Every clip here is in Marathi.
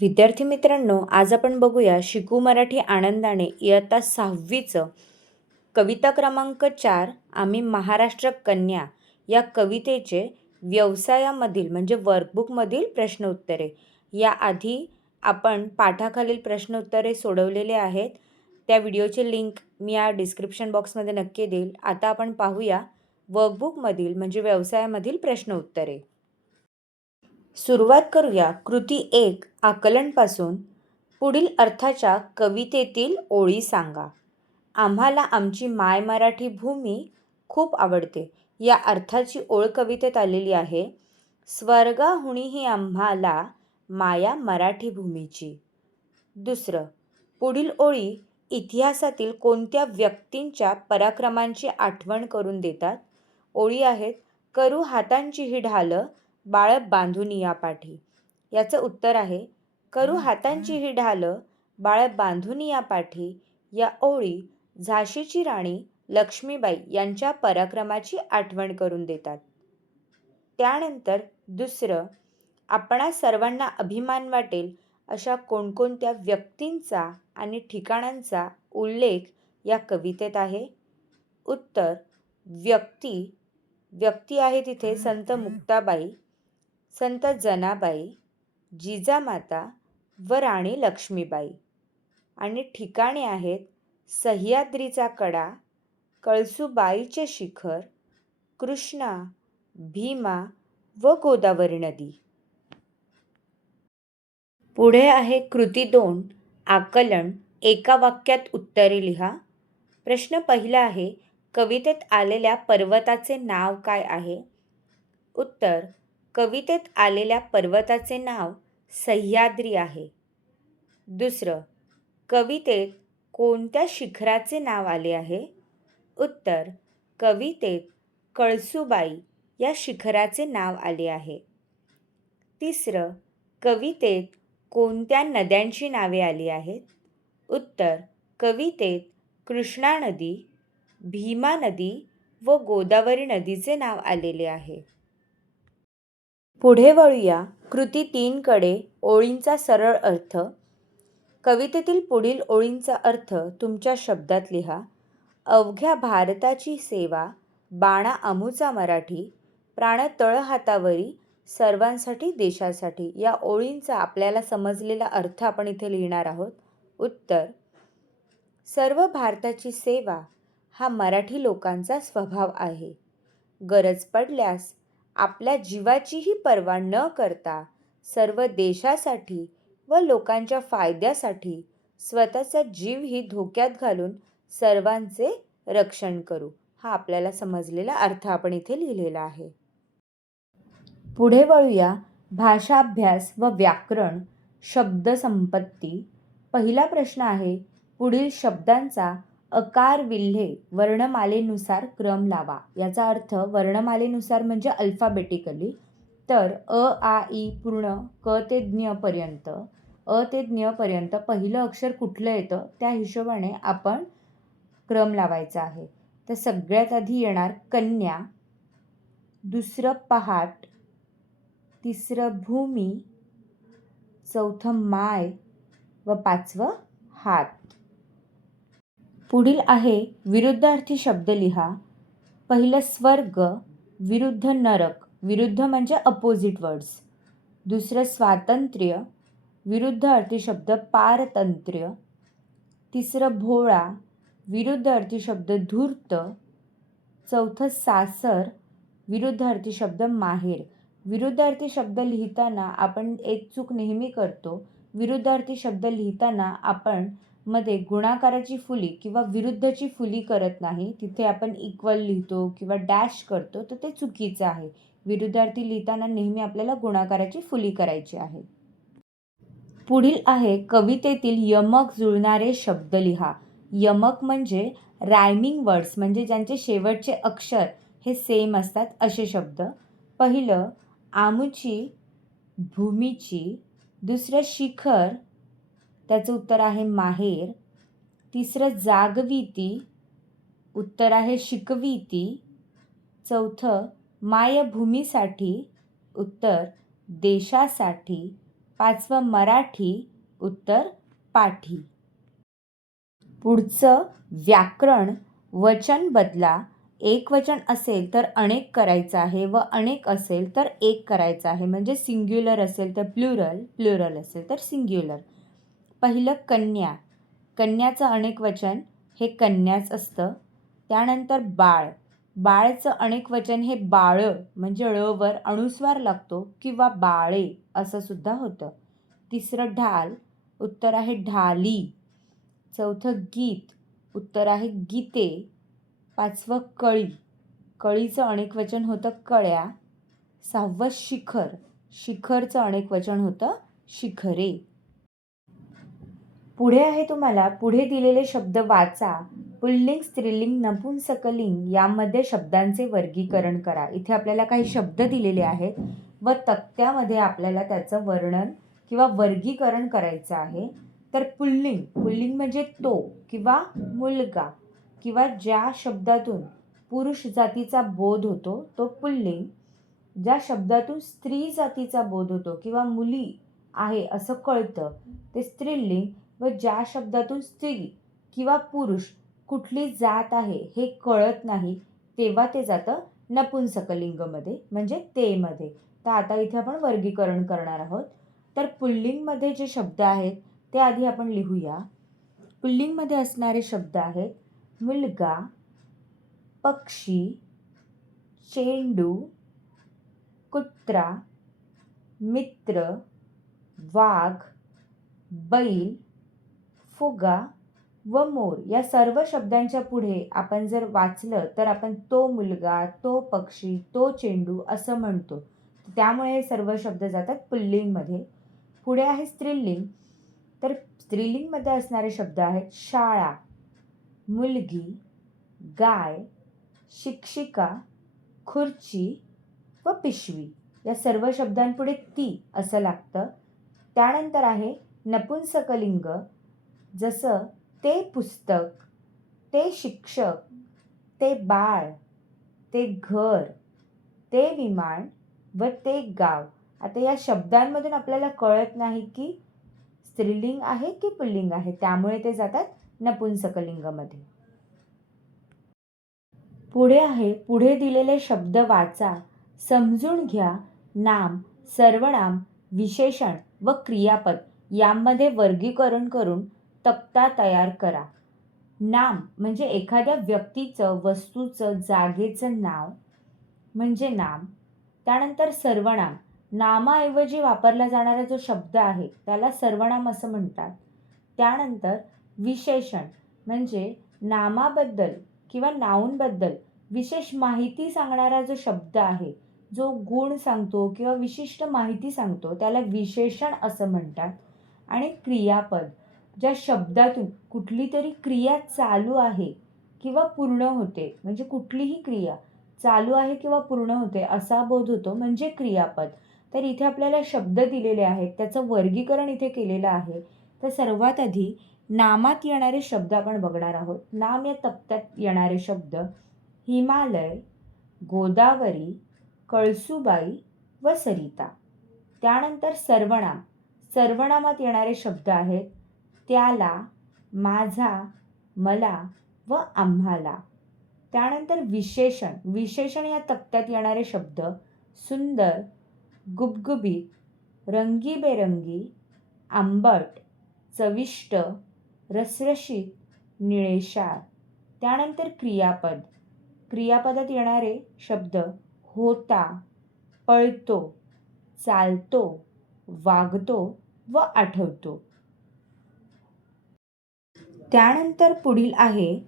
विद्यार्थी मित्रांनो, आज आपण बघूया शिकू मराठी आनंदाने इयत्ता 6वीचं कविता क्रमांक 4 आम्ही महाराष्ट्र कन्या या कवितेचे व्यवसायामधील म्हणजे वर्कबुकमधील प्रश्न उत्तरे. याआधी आपण पाठाखालील प्रश्न उत्तरे सोडवलेले आहेत. त्या व्हिडिओचे लिंक मी या डिस्क्रिप्शन बॉक्समध्ये नक्की देईल. आता आपण पाहूया वर्कबुकमधील म्हणजे व्यवसायामधील प्रश्न उत्तरे. सुरुवात करूया कृती 1 आकलनपासून. पुढील अर्थाच्या कवितेतील ओळी सांगा. आम्हाला आमची माय मराठी भूमी खूप आवडते या अर्थाची ओळ कवितेत आलेली आहे. स्वर्गाहुनीही आम्हाला माया मराठी भूमीची. दुसरं, पुढील ओळी इतिहासातील कोणत्या व्यक्तींच्या पराक्रमांची आठवण करून देतात. ओळी आहेत, करू हातांची ही ढाल बाळ बांधून या पाठी. याचं उत्तर आहे, करू हातांची ही ढाल बाळ बांधून या पाठी. या ओळी झाशीची राणी लक्ष्मीबाई यांच्या पराक्रमाची आठवण करून देतात. त्यानंतर दुसरं, आपणा सर्वांना अभिमान वाटेल अशा कोणकोणत्या व्यक्तींचा आणि ठिकाणांचा उल्लेख या कवितेत आहे. उत्तर, व्यक्ती आहे तिथे संत मुक्ताबाई, संत जनाबाई, जिजामाता व राणी लक्ष्मीबाई. आणि ठिकाणे आहेत सह्याद्रीचा कडा, कळसुबाईचे शिखर, कृष्णा, भीमा व गोदावरी नदी. पुढे आहे कृती 2 आकलन. एका वाक्यात उत्तरे लिहा. प्रश्न पहिला आहे, कवितेत आलेल्या पर्वताचे नाव काय आहे. उत्तर, कवितेत आलेल्या पर्वताचे नाव सह्याद्री आहे. दुसरं, कवितेत कोणत्या शिखराचे नाव आले आहे. उत्तर, कवितेत कळसुबाई या शिखराचे नाव आले आहे. तिसरं, कवितेत कोणत्या नद्यांची नावे आली आहेत. उत्तर, कवितेत कृष्णा नदी, भीमा नदी व गोदावरी नदीचे नाव आलेले आहे. पुढे वळूया कृती 3 कडे. ओळींचा सरळ अर्थ. कवितेतील पुढील ओळींचा अर्थ तुमच्या शब्दात लिहा. अवघ्या भारताची सेवा, बाणा आमुचा मराठी, प्राण तळ हातावरी, सर्वांसाठी देशासाठी. या ओळींचा आपल्याला समजलेला अर्थ आपण इथे लिहिणार आहोत. उत्तर, सर्व भारताची सेवा हा मराठी लोकांचा स्वभाव आहे. गरज पडल्यास आपल्या जीवाचीही पर्वा न करता सर्व देशासाठी व लोकांच्या फायद्यासाठी स्वतःचा जीवही धोक्यात घालून सर्वांचे रक्षण करू. हा आपल्याला समजलेला अर्थ आपण इथे लिहिलेला आहे. पुढे वळूया भाषा अभ्यास व व्याकरण शब्दसंपत्ती. पहिला प्रश्न आहे, पुढील शब्दांचा अकार विल्हे वर्णमालेनुसार क्रम लावा. याचा अर्थ वर्णमालेनुसार म्हणजे अल्फाबेटिकली. तर अ आ इ पूर्ण क ते ज्ञ पर्यंत, अ ते ज्ञ पर्यंत पहिलं अक्षर कुठलं येतं त्या हिशोबाने आपण क्रम लावायचा आहे. तर सगळ्यात आधी येणार कन्या, दुसरं पहाट, तिसरं भूमी, चौथं माय व पाचवं हात. पुढील आहे विरुद्धार्थी शब्द लिहा. पहिलं स्वर्ग विरुद्ध नरक, विरुद्ध म्हणजे अपोजिट वर्ड्स. दुसरं स्वातंत्र्य विरुद्ध अर्थी शब्द पारतंत्र्य. तिसरं भोळा विरुद्ध अर्थी शब्द धूर्त. चौथं सासर विरुद्ध अर्थी शब्द माहेर. विरुद्ध अर्थी शब्द लिहिताना आपण एक चूक नेहमी करतो. विरुद्ध अर्थी शब्द लिहिताना आपण मध्ये गुणाकाराची फुली किंवा विरुद्धची फुली करत नाही. तिथे आपण इक्वल लिहितो किंवा डॅश करतो, तर ते चुकीचं आहे. विरुद्धार्थी लिहिताना नेहमी आपल्याला गुणाकाराची फुली करायची आहे. पुढील आहे कवितेतील यमक जुळणारे शब्द लिहा. यमक म्हणजे रायमिंग वर्ड्स, म्हणजे ज्यांचे शेवटचे अक्षर हे सेम असतात असे शब्द. पहिलं आमुची, भूमीची. दुसरं शिखर, त्याचं उत्तर आहे माहेर. तिसरं जागविती, उत्तर आहे शिकविती. चौथं मायभूमीसाठी, उत्तर देशासाठी. 5वं मराठी, उत्तर पाठी. पुढचं व्याकरण. वचन बदला. एक वचन असेल तर अनेक करायचं आहे व अनेक असेल तर एक करायचं आहे. म्हणजे सिंग्युलर असेल तर प्लुरल, प्लुरल असेल तर सिंग्युलर. पहिलं कन्या. कन्याचं अनेक वचन हे कन्याच असतं. त्यानंतर बाळ. बाळचं अनेक वचन हे बाळं, म्हणजे ळवर अनुस्वार लागतो किंवा बाळे असं सुद्धा होतं. तिसरं ढाल, उत्तर आहे ढाली. चौथं गीत, उत्तर आहे गीते. 5वं कळी. कळीचं अनेक वचन होतं कळ्या. 6वं शिखर. शिखरचं अनेक वचन होतं शिखरे. पुढे आहे तुम्हाला पुढे दिलेले शब्द वाचा. पुल्लिंग, स्त्रीलिंग, नपुंसकलिंग यामध्ये शब्दांचे वर्गीकरण करा. इथे आपल्याला काही शब्द दिलेले आहेत व तक्त्यामध्ये आपल्याला त्याचं वर्णन किंवा वर्गीकरण करायचं आहे. तर पुल्लिंग. पुल्लिंग म्हणजे तो किंवा मुलगा किंवा ज्या शब्दातून पुरुष जातीचा बोध होतो तो पुल्लिंग. ज्या शब्दातून स्त्री जातीचा बोध होतो किंवा मुली आहे असं कळतं ते स्त्रीलिंग. व ज्या शब्दातून स्त्री किंवा पुरुष कुठली जात आहे हे कळत नाही तेव्हा ते जातं नपुंसकलिंगमध्ये, म्हणजे ते मध्ये. तर आता इथे आपण वर्गीकरण करणार आहोत. तर पुल्लिंगमध्ये जे शब्द आहेत ते आधी आपण लिहूया. पुल्लिंगमध्ये असणारे शब्द आहेत मुलगा, पक्षी, चेंडू, कुत्रा, मित्र, वाघ, बैल, फुगा व मोर. या सर्व शब्दांच्या पुढे आपण जर वाचलं तर आपण तो मुलगा, तो पक्षी, तो चेंडू असं म्हणतो. त्यामुळे हे सर्व शब्द जातात पुल्लिंगमध्ये. पुढे आहे स्त्रीलिंग. तर स्त्रीलिंगमध्ये असणारे शब्द आहेत शाळा, मुलगी, गाय, शिक्षिका, खुर्ची व पिशवी. या सर्व शब्दांपुढे ती असं लागतं. त्यानंतर आहे नपुंसकलिंग. जसं ते पुस्तक, ते शिक्षक, ते बाळ, ते घर, ते विमान व ते गाव. आता या शब्दांमधून आपल्याला कळत नाही की स्त्रीलिंग आहे की पुल्लिंग आहे, त्यामुळे ते जातात नपुंसकलिंगमध्ये. पुढे आहे पुढे दिलेले शब्द वाचा. समजून घ्या. नाम, सर्वनाम, विशेषण व क्रियापद यामध्ये वर्गीकरण करून तक्ता तयार करा. नाम म्हणजे एखाद्या व्यक्तीचं, वस्तूचं, जागेचं नाव म्हणजे नाम. त्यानंतर सर्वनाम. नामाऐवजी वापरला जाणारा जो शब्द आहे त्याला सर्वनाम असं म्हणतात. त्यानंतर विशेषण म्हणजे नामाबद्दल किंवा नाऊनबद्दल विशेष माहिती सांगणारा जो शब्द आहे, जो गुण सांगतो किंवा विशिष्ट माहिती सांगतो त्याला विशेषण असं म्हणतात. आणि क्रियापद. ज्या शब्दातून कुठली तरी क्रिया चालू आहे किंवा पूर्ण होते, म्हणजे कुठलीही क्रिया चालू आहे किंवा पूर्ण होते असा बोध होतो म्हणजे क्रियापद. तर इथे आपल्याला शब्द दिलेले आहेत, त्याचं वर्गीकरण इथे केलेलं आहे. तर सर्वात आधी नामात येणारे शब्द आपण बघणार आहोत. नाम या तक्त्यात येणारे शब्द हिमालय, गोदावरी, कळसुबाई व सरिता. त्यानंतर सर्वनाम. सर्वनामात येणारे शब्द आहेत त्याला, माझा, मला व आम्हाला. त्यानंतर विशेषण. विशेषण या तक्त्यात येणारे शब्द सुंदर, गुबगुबीत, रंगीबेरंगी, आंबट, चविष्ट, रसरशीत, निळेशार. त्यानंतर क्रियापद. क्रियापदात येणारे शब्द होता, पळतो, चालतो, वागतो व आठवतो. त्यानंतर पुढील आहे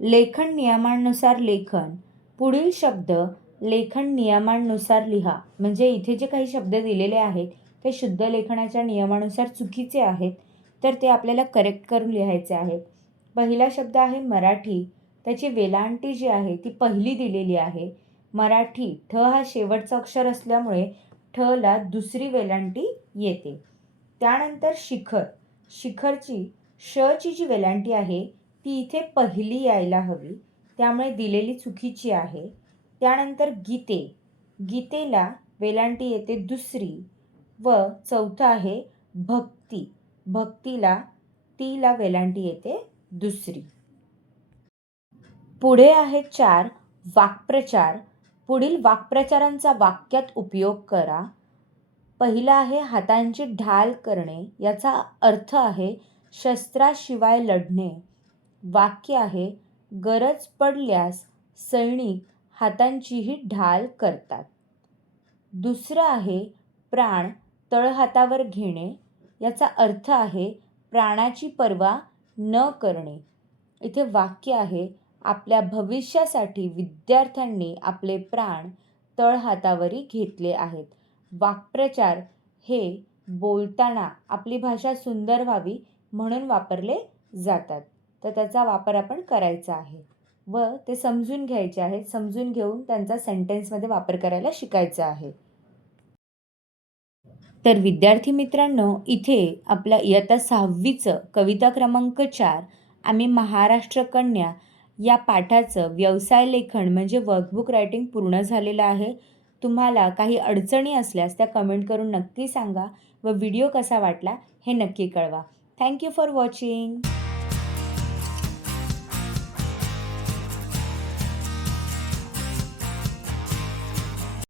लेखन नियमांनुसार लेखन. पुढील शब्द लेखन नियमांनुसार लिहा. म्हणजे इथे जे काही शब्द दिलेले आहेत ते शुद्ध लेखनाच्या नियमानुसार चुकीचे आहेत, तर ते आपल्याला करेक्ट करून लिहायचे आहेत. पहिला शब्द आहे मराठी. त्याची वेलांटी जी आहे ती पहिली दिलेली आहे. मराठी. ठ हा शेवटचा अक्षर असल्यामुळे ठला दुसरी वेलांटी येते. त्यानंतर शिखर. शिखरची ची जी वेलांटी आहे ती इथे पहिली यायला हवी, त्यामुळे दिलेली चुकीची आहे. त्यानंतर गीते. गीतेला वेलांटी येते दुसरी व चौथं आहे भक्ती, भक्तीला तीला वेलांटी येते दुसरी. पुढे आहे 4 वाक्प्रचार. पुढील वाक्प्रचारांचा वाक्यात उपयोग करा. पहिला आहे हातांची ढाल करणे. याचा अर्थ आहे शस्त्राशिवाय लढणे. वाक्य आहे गरज पडल्यास सैनिक हातांचीही ढाल करतात. दुसरं आहे प्राण तळहातावर घेणे. याचा अर्थ आहे प्राणाची पर्वा न करणे. इथे वाक्य आहे आपल्या भविष्यासाठी विद्यार्थ्यांनी आपले प्राण तळहातावरी घेतले आहेत. वाक्प्रचार हे बोलताना आपली भाषा सुंदर व्हावी म्हणून वापरले जातात. तर त्याचा वापर आपण करायचा आहे व ते समजून घ्यायचे आहेत. समजून घेऊन त्यांचा सेंटेन्समध्ये वापर करायला शिकायचा आहे. तर विद्यार्थी मित्रांनो, इथे आपल्या इयत्ता 6वीचं कविता क्रमांक 4 आम्ही महाराष्ट्र कन्या या पाठाचं व्यवसाय लेखन म्हणजे वर्कबुक रायटिंग पूर्ण झालेलं आहे. तुम्हाला काही अडचणी असल्यास त्या कमेंट करून नक्की सांगा व व्हिडिओ कसा वाटला हे नक्की कळवा. Thank you for watching.